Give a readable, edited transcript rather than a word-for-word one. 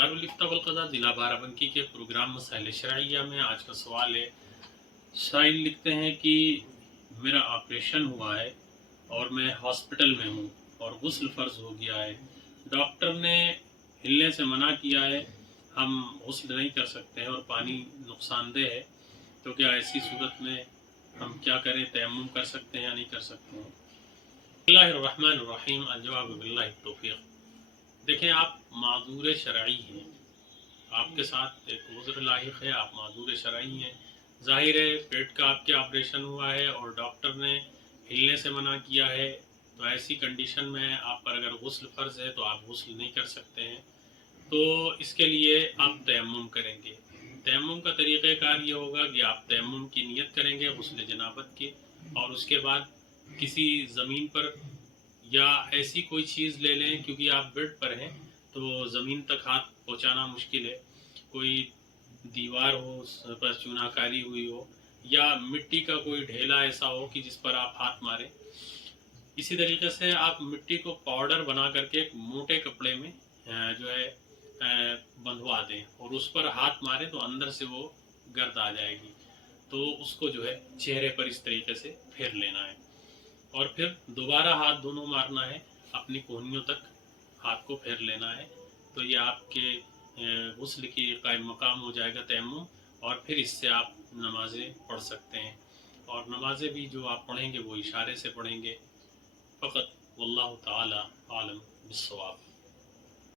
दारुल-इफ्ता वल क़ज़ा ज़िला बाराबंकी के प्रोग्राम मसाइल शरइया में आज का सवाल है। साइल लिखते हैं कि मेरा ऑपरेशन हुआ है और मैं हॉस्पिटल में हूँ और गुस्ल फ़र्ज़ हो गया है। डॉक्टर ने हिलने से मना किया है, हम गुस्ल नहीं कर सकते हैं और पानी नुकसानदेह है, तो क्या ऐसी सूरत में हम क्या करें, तयम्मुम कर सकते हैं या नहीं कर सकते हैं? बिस्मिल्लाहिर्रहमानिर्रहीम, अल-जवाब बिल्लाहि तौफ़ीक़। देखें, आप माज़ूर शरई हैं, आपके साथ एक उज़्र लाहिक़ है, आप माज़ूर शरई हैं। ज़ाहिर है पेट का आपके ऑपरेशन हुआ है और डॉक्टर ने हिलने से मना किया है, तो ऐसी कंडीशन में आप पर अगर गुस्ल फ़र्ज़ है तो आप गुस्ल नहीं कर सकते हैं। तो इसके लिए आप तयम्मुम करेंगे। तयम्मुम का तरीक़ेकार ये होगा कि आप तयम्मुम की नियत करेंगे गुस्ल जनाबत की, और उसके बाद किसी ज़मीन पर या ऐसी कोई चीज़ ले लें, क्योंकि आप बेड पर हैं तो ज़मीन तक हाथ पहुंचाना मुश्किल है। कोई दीवार हो उस पर चूनाकारी हुई हो, या मिट्टी का कोई ढेला ऐसा हो कि जिस पर आप हाथ मारें। इसी तरीके से आप मिट्टी को पाउडर बना करके एक मोटे कपड़े में जो है बंधवा दें और उस पर हाथ मारें तो अंदर से वो गर्द आ जाएगी। तो उसको जो है चेहरे पर इस तरीके से फेर लेना है और फिर दोबारा हाथ दोनों मारना है, अपनी कोहनियों तक हाथ को फेर लेना है। तो ये आपके गुस्ल की कायम मकाम हो जाएगा तयम्मुम, और फिर इससे आप नमाज़ें पढ़ सकते हैं। और नमाज़ें भी जो आप पढ़ेंगे वो इशारे से पढ़ेंगे फ़क़त। वल्लाहु ताला आलम बिस्सवाब।